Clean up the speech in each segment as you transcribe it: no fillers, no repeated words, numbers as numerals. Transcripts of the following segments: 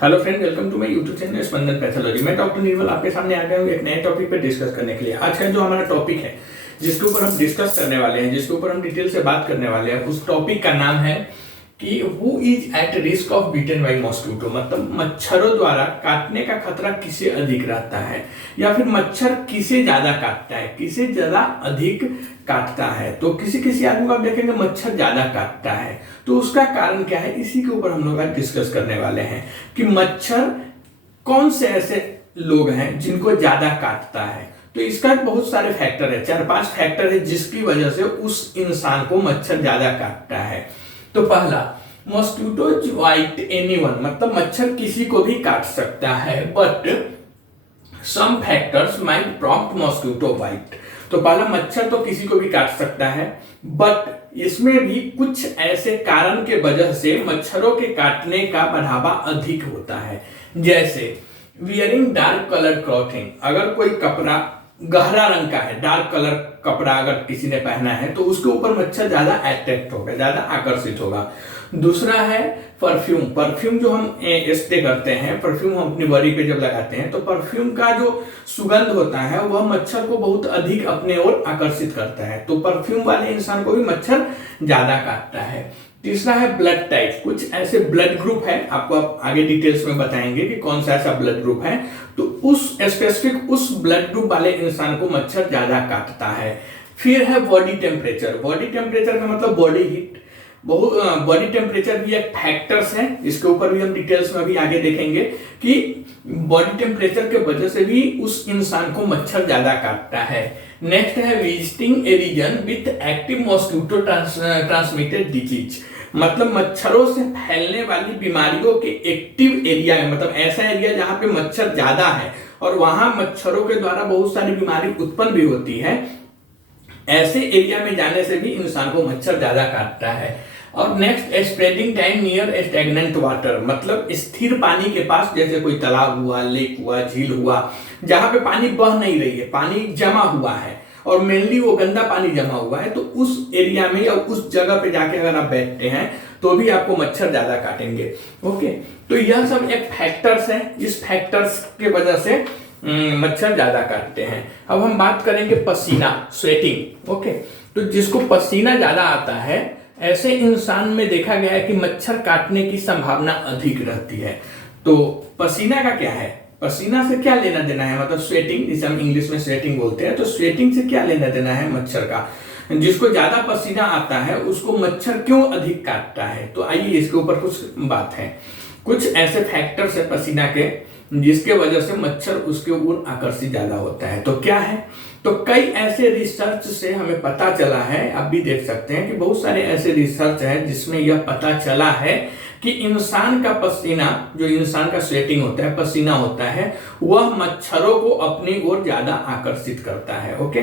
Hello friend, welcome to my YouTube channel Spandan pathology. मैं doctor Nirmal आपके सामने आ गया हूँ एक नए टॉपिक पे डिस्कस करने के लिए। आज का जो हमारा टॉपिक है, जिसके ऊपर हम डिस्कस करने वाले हैं, जिसके ऊपर हम डिटेल से बात करने वाले हैं, उस टॉपिक का नाम है कि who is at risk of beaten by mosquito. मतलब मच्छरों द्वारा काटने का खतरा किसे अधिक रहता है, या फिर मच्छर किसे ज्यादा काटता है, किसे ज्यादा अधिक काटता है। तो किसी किसी आदमी को आप देखेंगे मच्छर ज्यादा काटता है, तो उसका कारण क्या है, इसी के ऊपर हम लोग आज डिस्कस करने वाले हैं कि मच्छर कौन से ऐसे लोग हैं जिनको ज्यादा काटता है। तो इसका बहुत सारे फैक्टर है, 4-5 फैक्टर है जिसकी वजह से उस इंसान को मच्छर ज्यादा काटता है। तो पहला, मॉस्किटोज बाइट एनीवन, मतलब मच्छर किसी को भी काट सकता है, but some factors might prompt mosquito bite. तो पहला, मच्छर तो किसी को भी काट सकता है, बट इसमें भी कुछ ऐसे कारण के वजह से मच्छरों के काटने का बढ़ावा अधिक होता है। जैसे वियरिंग डार्क कलर क्लॉथिंग, अगर कोई कपड़ा गहरा रंग का है, डार्क कलर कपड़ा अगर किसी ने पहना है तो उसके ऊपर मच्छर ज्यादा अट्रैक्ट होगा, ज्यादा आकर्षित होगा। दूसरा है परफ्यूम। परफ्यूम जो हम स्प्रे करते हैं, परफ्यूम हम अपनी बॉडी पे जब लगाते हैं तो परफ्यूम का जो सुगंध होता है वह मच्छर को बहुत अधिक अपने ओर आकर्षित करता है, तो परफ्यूम वाले इंसान को भी मच्छर ज्यादा काटता है। तीसरा है ब्लड टाइप। कुछ ऐसे ब्लड ग्रुप है, आपको आप आगे डिटेल्स में बताएंगे कि कौन सा ऐसा ब्लड ग्रुप है, तो उस स्पेसिफिक उस ब्लड ग्रुप वाले इंसान को मच्छर ज्यादा काटता है। फिर है बॉडी टेम्परेचर। बॉडी टेम्परेचर का मतलब बॉडी हीट। बॉडी टेम्परेचर भी एक फैक्टर्स है, इसके ऊपर भी हम डिटेल्स में अभी आगे देखेंगे कि बॉडी टेम्परेचर के वजह से भी उस इंसान को मच्छर ज्यादा काटता है। नेक्स्ट है visiting a region with active mosquito transmitted disease, मतलब मच्छरों से फैलने वाली बीमारियों के एक्टिव एरिया है, मतलब ऐसा एरिया जहां पे मच्छर ज्यादा है और वहां मच्छरों के द्वारा बहुत सारी बीमारी उत्पन्न भी होती है। ऐसे एरिया में जाने से भी इंसान को मच्छर ज्यादा काटता है। और next, spreading time near stagnant water, मतलब स्थिर पानी के पास, जैसे कोई तालाब हुआ, लेक हुआ, झील हुआ, जहां पे पानी बह नहीं रही है, पानी जमा हुआ है और मेनली वो गंदा पानी जमा हुआ है, तो उस एरिया में या उस जगह पे जाके अगर आप बैठते हैं तो भी आपको मच्छर ज्यादा काटेंगे। ओके, तो यह सब एक फैक्टर्स है, इस फैक्टर्स के वजह से मच्छर ज्यादा काटते हैं। अब हम बात करेंगे पसीना, स्वेटिंग। ओके, तो जिसको पसीना ज्यादा आता है ऐसे इंसान में देखा गया है कि मच्छर काटने की संभावना अधिक रहती है। तो पसीना का क्या है, पसीना से क्या लेना देना है, मतलब स्वेटिंग, जिसे हम इंग्लिश में स्वेटिंग बोलते हैं, तो स्वेटिंग से क्या लेना देना है मच्छर का। जिसको ज्यादा पसीना आता है उसको मच्छर क्यों अधिक काटता है, तो आइए इसके ऊपर कुछ बात है। कुछ ऐसे फैक्टर्स है पसीना के जिसके वजह से मच्छर उसके ऊपर आकर्षित ज्यादा होता है। तो क्या है, तो कई ऐसे रिसर्च से हमें पता चला है, आप भी देख सकते हैं कि बहुत सारे ऐसे रिसर्च है जिसमें यह पता चला है कि इंसान का पसीना, जो इंसान का स्वेटिंग होता है, पसीना होता है, वह मच्छरों को अपनी ओर ज्यादा आकर्षित करता है। ओके,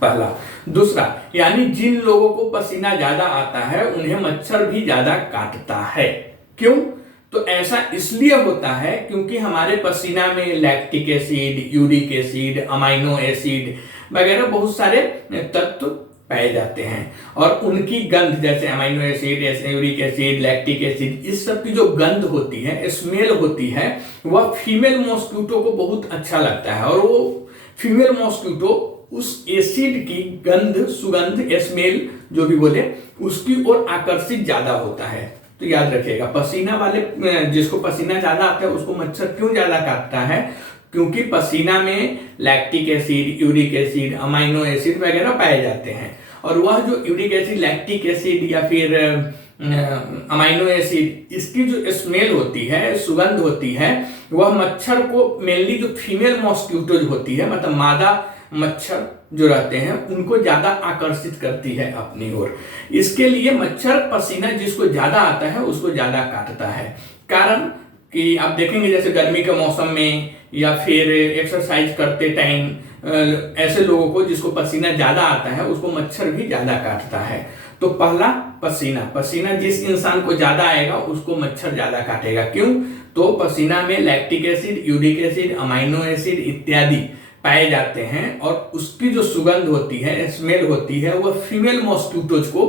पहला। दूसरा, यानी जिन लोगों को पसीना ज्यादा आता है उन्हें मच्छर भी ज्यादा काटता है। क्यों, तो ऐसा इसलिए होता है क्योंकि हमारे पसीना में lactic acid, uric acid, amino acid वगैरह बहुत सारे तत्व पाए जाते हैं, और उनकी गंध, जैसे amino acid, uric acid, lactic acid, इस सब की जो गंध होती है, स्मेल होती है, वह फीमेल मॉस्किटो को बहुत अच्छा लगता है, और वो फीमेल मॉस्किटो उस एसिड की गंध, सुगंध, स्मेल जो भी बोले, उसकी ओर आकर्षित ज्यादा होता है। तो याद रखिएगा, पसीना वाले, जिसको पसीना ज्यादा आता है उसको मच्छर क्यों ज्यादा काटता है, क्योंकि पसीना में lactic acid, uric acid, amino acid वगैरह पाए जाते हैं, और वह जो यूरिक एसिड, लैक्टिक एसिड या फिर अमाइनो एसिड, इसकी जो स्मेल होती है, सुगंध होती है, वह मच्छर को, मेनली जो फीमेल मॉस्किटोज होती है, मतलब मादा मच्छर जो रहते हैं, उनको ज्यादा आकर्षित करती है अपनी ओर। इसके लिए मच्छर पसीना जिसको ज्यादा आता है उसको ज्यादा काटता है। कारण कि आप देखेंगे जैसे गर्मी के मौसम में या फिर एक्सरसाइज करते टाइम ऐसे लोगों को जिसको पसीना ज्यादा आता है उसको मच्छर भी ज्यादा काटता है। तो पहला, पसीना। पसीना जिस इंसान को ज्यादा आएगा उसको मच्छर ज्यादा काटेगा। क्यों, तो पसीना में lactic acid, uric acid, amino acid इत्यादि पाए जाते हैं, और उसकी जो सुगंध होती है, स्मेल होती है, वह फीमेल मॉस्किटोज को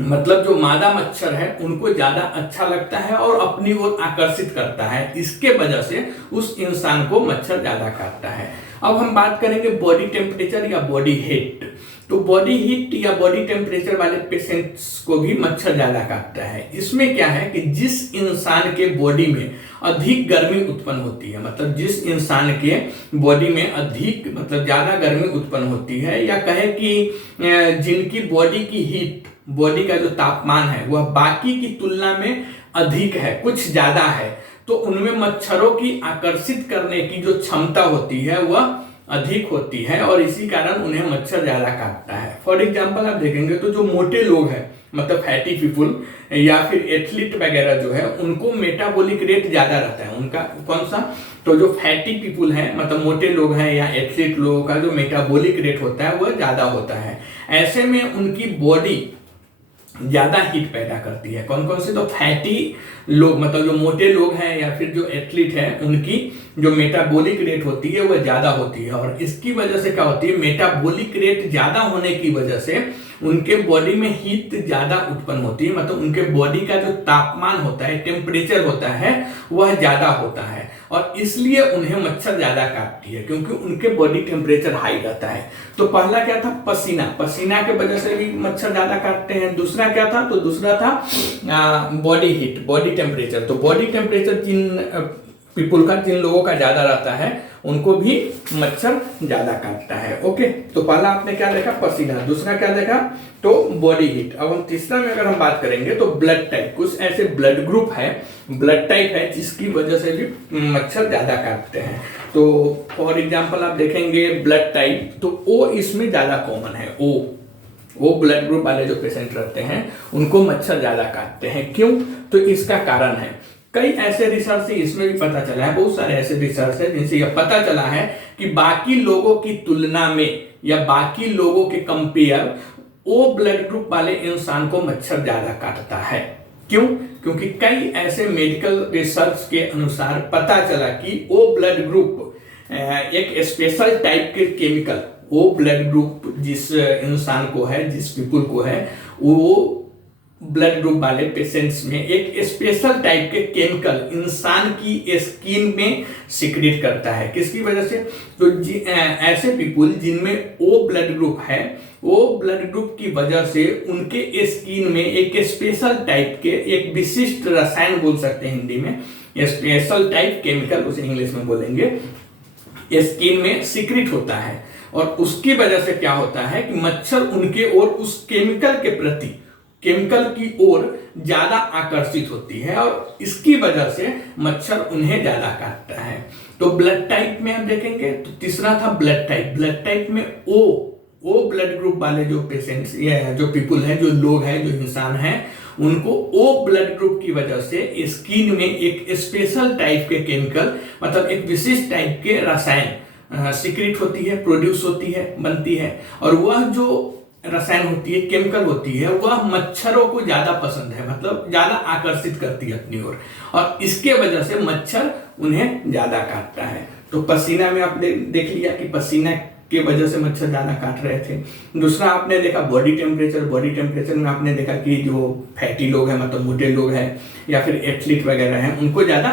मतलब जो मादा मच्छर है उनको ज्यादा अच्छा लगता है और अपनी ओर आकर्षित करता है, इसके वजह से उस इंसान को मच्छर ज्यादा काटता है। अब हम बात करेंगे बॉडी टेम्परेचर या बॉडी हीट। तो बॉडी हीट या बॉडी टेम्परेचर वाले पेशेंट्स को भी मच्छर ज्यादा काटता है। इसमें क्या है कि जिस इंसान के बॉडी में अधिक गर्मी उत्पन्न होती है, मतलब जिस इंसान के बॉडी में अधिक मतलब ज्यादा गर्मी उत्पन्न होती है, या कहे कि जिनकी बॉडी की हीट, बॉडी का जो तापमान है वह बाकी की तुलना में अधिक है, कुछ ज्यादा है, तो उनमें मच्छरों की आकर्षित करने की जो क्षमता होती है वह अधिक होती है और इसी कारण उन्हें मच्छर ज्यादा काटता है। फॉर एग्जाम्पल आप देखेंगे तो जो मोटे लोग हैं, मतलब फैटी पीपुल या फिर एथलीट वगैरह जो है, उनको मेटाबॉलिक रेट ज्यादा रहता है। उनका कौन सा, तो जो फैटी पीपुल है, मतलब मोटे लोग हैं या एथलीट लोगों का जो मेटाबॉलिक रेट होता है वह ज्यादा होता है। ऐसे में उनकी बॉडी ज्यादा हीट पैदा करती है। कौन कौन से, तो फैटी लोग, मतलब जो मोटे लोग हैं या फिर जो एथलीट हैं, उनकी जो मेटाबॉलिक रेट होती है वह ज्यादा होती है और इसकी वजह से क्या होती है, मेटाबॉलिक रेट ज्यादा होने की वजह से उनके बॉडी में हीट ज्यादा उत्पन्न होती है, मतलब उनके बॉडी का जो तापमान होता है, टेम्परेचर होता है, वह ज्यादा होता है और इसलिए उन्हें मच्छर ज्यादा काटती है क्योंकि उनके बॉडी टेम्परेचर हाई रहता है। तो पहला क्या था, पसीना, पसीना के वजह से भी मच्छर ज्यादा काटते हैं। दूसरा क्या था, तो दूसरा था बॉडी हीट, बॉडी टेम्परेचर। तो बॉडी टेम्परेचर जिन पीपुल का, जिन लोगों का ज्यादा रहता है, उनको भी मच्छर ज्यादा काटता है। ओके, तो पहला आपने क्या देखा, पसीना, दूसरा क्या देखा, तो बॉडी हीट। अब हम तीसरा में अगर हम बात करेंगे तो ब्लड टाइप, कुछ ऐसे ब्लड ग्रुप है, ब्लड टाइप है जिसकी वजह से भी मच्छर ज्यादा काटते हैं। तो फॉर एग्जांपल आप देखेंगे ब्लड टाइप, तो ओ इसमें ज्यादा कॉमन है। वो ब्लड ग्रुप वाले जो पेशेंट रहते हैं उनको मच्छर ज्यादा काटते हैं। क्यों, तो इसका कारण है, कई ऐसे रिसर्च से इसमें भी पता चला है, बहुत सारे ऐसे रिसर्च है जिनसे यह पता चला है कि बाकी लोगों की तुलना में या बाकी लोगों के कंपेयर ओ ब्लड ग्रुप वाले इंसान को मच्छर ज्यादा काटता है। क्यों, क्योंकि कई ऐसे मेडिकल रिसर्च के अनुसार पता चला कि ओ ब्लड ग्रुप एक स्पेशल टाइप के केमिकल, वो ब्लड ग्रुप जिस इंसान को है, जिस पीपुल को है, वो ब्लड ग्रुप वाले पेशेंट्स में एक स्पेशल टाइप के केमिकल इंसान की स्किन में सिक्रेट करता है। किसकी वजह से, तो ऐसे पीपुल जिनमें ओ ब्लड ग्रुप है, वो ब्लड ग्रुप की वजह से उनके स्किन में एक स्पेशल टाइप के, एक विशिष्ट रसायन बोल सकते हैं हिंदी में, स्पेशल टाइप केमिकल उसे इंग्लिश में बोलेंगे, स्किन में सिक्रेट होता है और उसकी वजह से क्या होता है कि मच्छर उनके ओर उस केमिकल के प्रति, केमिकल की ओर ज्यादा आकर्षित होती है और इसकी वजह से मच्छर उन्हें ज्यादा काटता है। तो ब्लड टाइप में आप देखेंगे तो तीसरा था ब्लड टाइप। ब्लड टाइप में ओ ब्लड ग्रुप वाले जो पेशेंट्स या जो पीपुल हैं, जो लोग हैं, जो इंसान हैं, उनको ओ ब्लड ग्रुप की वजह से स्किन में एक स्पेशल टाइप के केमिकल, मतलब एक विशिष्ट टाइप के रसायन सीक्रेट होती है, प्रोड्यूस होती है, बनती है और वह जो रसायन होती है, केमिकल होती है, वह मच्छरों को ज्यादा पसंद है, मतलब ज्यादा आकर्षित करती है अपनी ओर और इसके वजह से मच्छर उन्हें ज्यादा काटता है। तो पसीना में आपने देख लिया कि पसीना की वजह से मच्छर ज्यादा काट रहे थे। दूसरा आपने देखा बॉडी टेम्परेचर। बॉडी टेम्परेचर में आपने देखा कि जो फैटी लोग हैं, मतलब मोटे लोग हैं या फिर एथलीट वगैरह हैं, उनको ज्यादा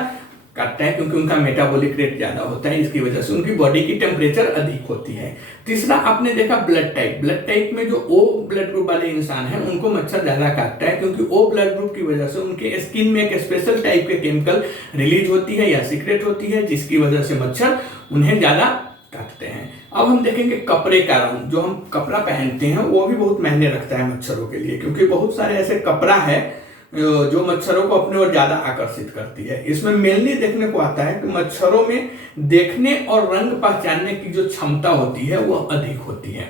काटता है क्योंकि उनका मेटाबॉलिक रेट ज्यादा होता है, इसकी वजह से उनकी बॉडी की टेम्परेचर अधिक होती है। तीसरा आपने देखा ब्लड टाइप। ब्लड टाइप में जो ओ ब्लड ग्रुप वाले इंसान हैं, उनको मच्छर ज्यादा काटता है क्योंकि ओ ब्लड ग्रुप की वजह से उनके स्किन में एक स्पेशल टाइप के केमिकल रिलीज होती है या सीक्रेट होती है, जिसकी वजह से मच्छर उन्हें ज्यादा काटते हैं। अब हम देखेंगे कपड़े का रंग। जो हम कपड़ा पहनते हैं वो भी बहुत मायने रखता है मच्छरों के लिए, क्योंकि बहुत सारे ऐसे कपड़ा है जो मच्छरों को अपने ओर ज्यादा आकर्षित करती है। इसमें मेनली देखने को आता है कि मच्छरों में देखने और रंग पहचानने की जो क्षमता होती है वह अधिक होती है।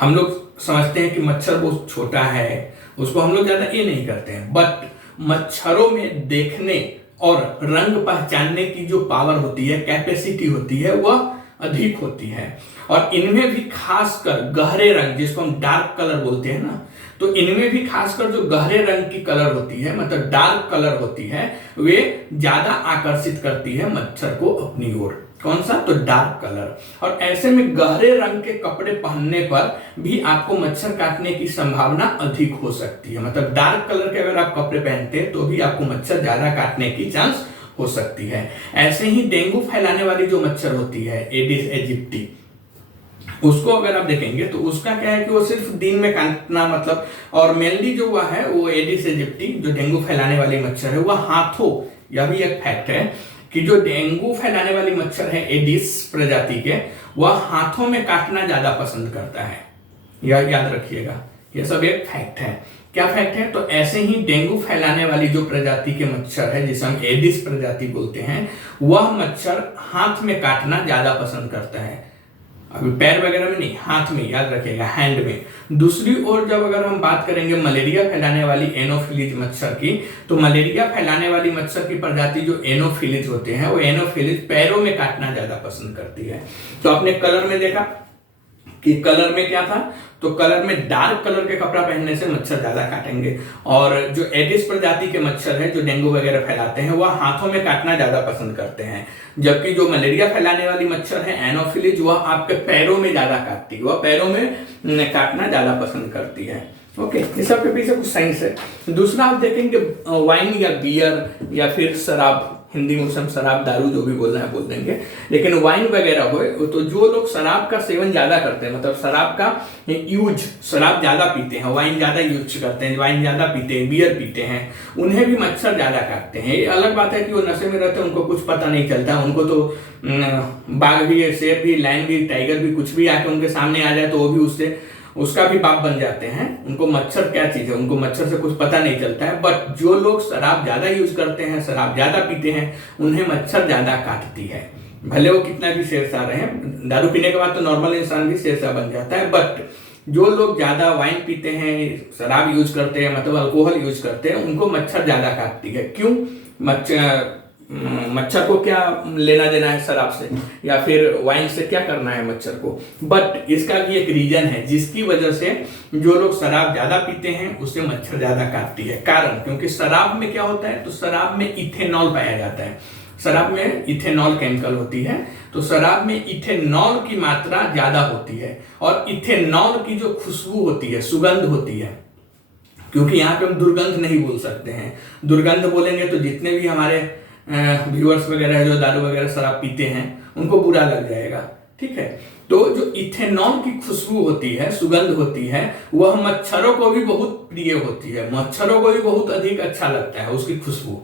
हम लोग समझते हैं कि मच्छर बहुत छोटा है, उसको हम लोग ज्यादा ये नहीं करते हैं, बट मच्छरों में देखने और रंग पहचानने की जो पावर होती है, कैपेसिटी होती है, वह अधिक होती है। और इनमें भी खासकर गहरे रंग, जिसको हम डार्क कलर बोलते हैं ना, तो इनमें भी खासकर जो गहरे रंग की कलर होती है, मतलब डार्क कलर होती है, वे ज्यादा आकर्षित करती है मच्छर को अपनी ओर। कौन सा? तो डार्क कलर। और ऐसे में गहरे रंग के कपड़े पहनने पर भी आपको मच्छर काटने की संभावना अधिक हो सकती है। मतलब डार्क कलर के अगर आप कपड़े पहनते हैं तो भी आपको मच्छर ज्यादा काटने की चांस हो सकती है। ऐसे ही डेंगू फैलाने वाली जो मच्छर होती है एडिस एजिप्टी, उसको अगर आप देखेंगे तो उसका क्या है कि वो सिर्फ दिन में काटना, मतलब और मेनली जो हुआ है वो एडिस एजिप्टी जो डेंगू फैलाने वाली मच्छर है वह हाथों, यह भी एक फैक्ट है कि जो डेंगू फैलाने वाली मच्छर है एडिस प्रजाति के, वह हाथों में काटना ज्यादा पसंद करता है। यह याद रखिएगा, यह सब एक फैक्ट है। क्या फैक्ट है? तो ऐसे ही डेंगू फैलाने वाली जो प्रजाति के मच्छर है जिसे हम एडिस प्रजाति बोलते हैं, वह मच्छर हाथ में काटना ज्यादा पसंद करता है। अभी पैर वगैरह में नहीं, हाथ में, याद रखिएगा, हैंड में। दूसरी ओर जब अगर हम बात करेंगे मलेरिया फैलाने वाली एनोफिलीज मच्छर की, तो मलेरिया फैलाने वाली मच्छर की प्रजाति जो एनोफिलीज होते हैं वो एनोफिलीज पैरों में काटना ज्यादा पसंद करती है। तो आपने कलर में देखा कि कलर में क्या था, तो कलर में डार्क कलर के कपड़ा पहनने से मच्छर ज्यादा काटेंगे। और जो एडिस प्रजाति के मच्छर है जो डेंगू वगैरह फैलाते हैं वह हाथों में काटना ज्यादा पसंद करते हैं, जबकि जो मलेरिया फैलाने वाली मच्छर है एनोफिलीज वह आपके पैरों में ज्यादा काटती है, वह पैरों में काटना ज्यादा पसंद करती है। ओके, इस सब के पीछे कुछ साइंस है। दूसरा आप देखेंगे वाइन या बियर या फिर शराब, हिंदी में हम शराब दारू जो भी बोलना है बोल देंगे, लेकिन वाइन वगैरह हो तो जो लोग शराब का सेवन ज्यादा करते हैं, मतलब शराब का यूज, शराब ज्यादा पीते हैं, वाइन ज्यादा यूज करते हैं, वाइन ज्यादा पीते हैं, बियर पीते हैं, उन्हें भी मच्छर ज्यादा काटते हैं। ये अलग बात है कि वो नशे में रहते हैं, उनको कुछ पता नहीं चलता, उनको तो बाघ भी, शेर भी, लायन भी, टाइगर भी, कुछ भी आके उनके सामने आ जाए तो वो भी उसका भी बाप बन जाते हैं। उनको मच्छर क्या चीज है, उनको मच्छर से कुछ पता नहीं चलता है। बट जो लोग शराब ज्यादा यूज करते हैं, शराब ज्यादा पीते हैं, उन्हें मच्छर ज्यादा काटती है। भले वो कितना भी शेरशाह रहे, दारू पीने के बाद तो नॉर्मल इंसान भी शेरशाह बन जाता है, बट जो लोग ज्यादा वाइन पीते हैं, शराब यूज करते हैं, मतलब अल्कोहल यूज करते हैं, उनको मच्छर ज्यादा काटती है। क्यों? मच्छर को क्या लेना देना है शराब से या फिर वाइन से, क्या करना है मच्छर को? बट इसका भी एक रीजन है जिसकी वजह से जो लोग शराब ज्यादा पीते हैं उससे मच्छर ज्यादा काटती है। कारण, क्योंकि शराब में क्या होता है, तो शराब में इथेनॉल पाया जाता है, शराब में इथेनॉल केमिकल होती है, तो शराब में इथेनॉल की मात्रा ज्यादा होती है। और इथेनॉल की जो खुशबू होती है, सुगंध होती है, क्योंकि यहाँ पे हम दुर्गंध नहीं बोल सकते हैं, दुर्गंध बोलेंगे तो जितने भी हमारे व्यूअर्स वगैरह जो दारू वगैरह शराब पीते हैं उनको बुरा लग जाएगा, ठीक है। तो जो इथेनॉल की खुशबू होती है, सुगंध होती है, वह मच्छरों को भी बहुत प्रिय होती है, मच्छरों को भी बहुत अधिक अच्छा लगता है उसकी खुशबू।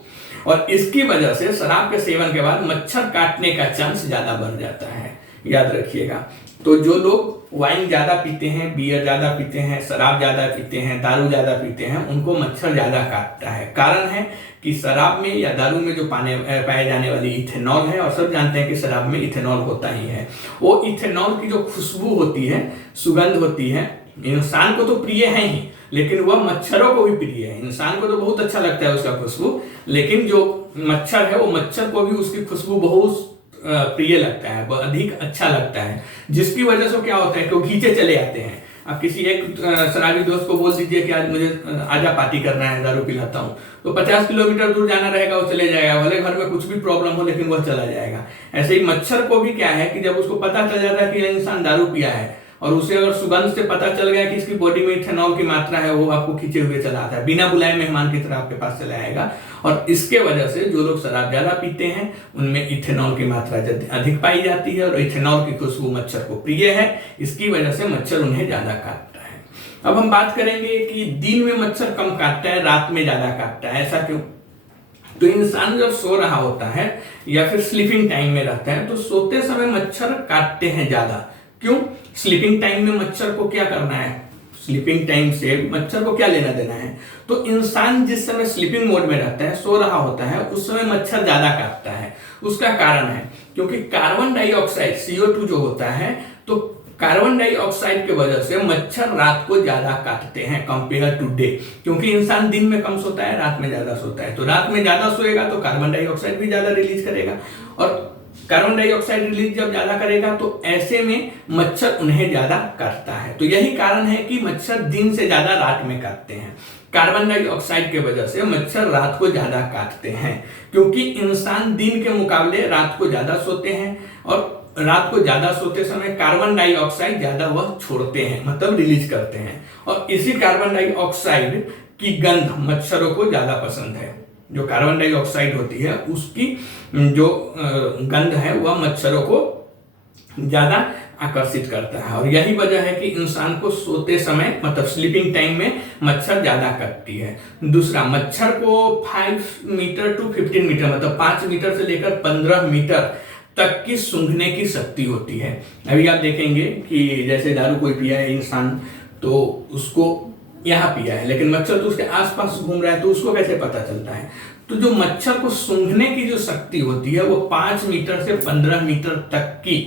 और इसकी वजह से शराब के सेवन के बाद मच्छर काटने का चांस ज्यादा बढ़ जाता है, याद रखिएगा। तो जो लोग वाइन ज्यादा पीते हैं, बियर ज्यादा पीते हैं, शराब ज्यादा पीते हैं, दारू ज्यादा पीते हैं, उनको मच्छर ज्यादा काटता है। कारण है कि शराब में या दारू में जो पाए जाने वाली इथेनॉल है, और सब जानते हैं कि शराब में इथेनॉल होता ही है, वो इथेनॉल की जो खुशबू होती है, सुगंध होती है, इंसान को तो प्रिय है ही, लेकिन वह मच्छरों को भी प्रिय है। इंसान को तो बहुत अच्छा लगता है उसका खुशबू, लेकिन जो मच्छर है वो मच्छर को भी उसकी खुशबू बहुत प्रिय लगता है, अधिक अच्छा लगता है, जिसकी वजह से क्या होता है कि वो खींचे चले आते हैं। आप किसी एक शराबी दोस्त को बोल दीजिए कि आज मुझे आजा पार्टी करना है, दारू पिलाता हूँ, तो 50 किलोमीटर दूर जाना रहेगा, वो चले जाएगा, भले घर में कुछ भी प्रॉब्लम हो लेकिन वह चला जाएगा। ऐसे ही मच्छर को भी क्या है कि जब उसको पता चल जाता है कि यह इंसान दारू पिया है और उसे अगर सुगंध से पता चल गया कि इसकी बॉडी में इथेनॉल की मात्रा है, वो आपको खींचे हुए चला आता है, बिना बुलाए मेहमान की तरह आपके पास चला आएगा। और इसके वजह से जो लोग शराब ज्यादा पीते हैं उनमें इथेनॉल की मात्रा अधिक पाई जाती है, और इथेनॉल की खुशबू मच्छर को प्रिय है, इसकी वजह से मच्छर उन्हें ज्यादा काटता है। अब हम बात करेंगे कि दिन में मच्छर कम काटता है, रात में ज्यादा काटता है, ऐसा क्यों? तो इंसान जब सो रहा होता है या फिर स्लीपिंग टाइम में रहता है तो सोते समय मच्छर काटते हैं ज्यादा। क्यों? स्लीपिंग टाइम में मच्छर को क्या करना है, स्लीपिंग टाइम से मच्छर को क्या लेना देना है? तो इंसान जिस समय स्लीपिंग मोड में रहता है, सो रहा होता है, उस समय मच्छर ज्यादा काटता है। उसका कारण है क्योंकि कार्बन डाइऑक्साइड CO2 जो होता है, तो कार्बन डाइऑक्साइड की वजह से मच्छर रात को ज्यादा काटते हैं कंपेयर टू डे, क्योंकि इंसान दिन में कम सोता है, रात में ज्यादा सोता है। तो रात में ज्यादा सोएगा तो कार्बन डाइऑक्साइड भी ज्यादा रिलीज करेगा, और कार्बन डाइऑक्साइड रिलीज जब ज्यादा करेगा तो ऐसे में मच्छर उन्हें ज्यादा काटता है। तो यही कारण है कि मच्छर दिन से ज्यादा रात में काटते हैं। कार्बन डाइऑक्साइड की वजह से मच्छर रात को ज्यादा काटते हैं, क्योंकि इंसान दिन के मुकाबले रात को ज्यादा सोते हैं और रात को ज्यादा सोते समय कार्बन डाइऑक्साइड ज्यादा वह छोड़ते हैं, मतलब रिलीज करते हैं, और इसी कार्बन डाइऑक्साइड की गंध मच्छरों को ज्यादा पसंद है। जो कार्बन डाइऑक्साइड होती है उसकी जो गंध है वह मच्छरों को ज्यादा आकर्षित करता है, और यही वजह है कि इंसान को सोते समय मतलब स्लीपिंग टाइम में मच्छर ज्यादा काटती है। दूसरा, मच्छर को 5 मीटर टू 15 मीटर मतलब 5 मीटर से लेकर 15 मीटर तक की सूंघने की शक्ति होती है। अभी आप देखेंगे कि जैसे दारू कोई पिया है इंसान तो उसको यहाँ पिया है, लेकिन मच्छर तो उसके आसपास घूम रहा है, तो उसको कैसे पता चलता है? तो जो मच्छर को सूंघने की जो शक्ति होती है वो 5 मीटर से 15 मीटर तक की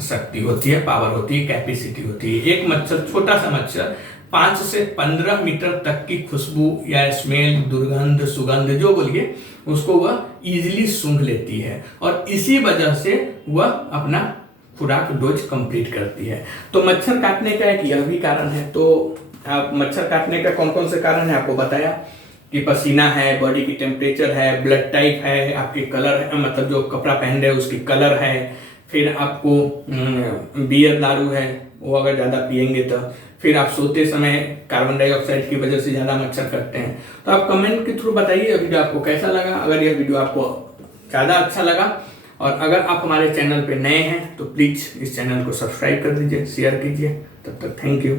शक्ति होती है, पावर होती है, कैपेसिटी होती है। एक मच्छर, छोटा सा मच्छर 5 से 15 मीटर तक की खुशबू या स्मेल, दुर्गंध, सुगंध जो बोलिए, उसको वह इजीली सूंघ लेती है, और इसी वजह से वह अपना खुराक डोज कंप्लीट करती है। तो मच्छर काटने का एक यह भी कारण है। तो आप मच्छर काटने का कौन कौन से कारण है आपको बताया कि पसीना है, बॉडी की टेम्परेचर है, ब्लड टाइप है, आपके कलर है, मतलब जो कपड़ा पहन रहे हैं उसकी कलर है, फिर आपको बियर दारू है वो अगर ज़्यादा पिएंगे तो, फिर आप सोते समय कार्बन डाइऑक्साइड की वजह से ज़्यादा मच्छर काटते हैं। तो आप कमेंट के थ्रू बताइए यह वीडियो आपको कैसा लगा। अगर यह वीडियो आपको ज़्यादा अच्छा लगा और अगर आप हमारे चैनल पे नए हैं तो प्लीज़ इस चैनल को सब्सक्राइब कर दीजिए, शेयर कीजिए। तब तक थैंक यू।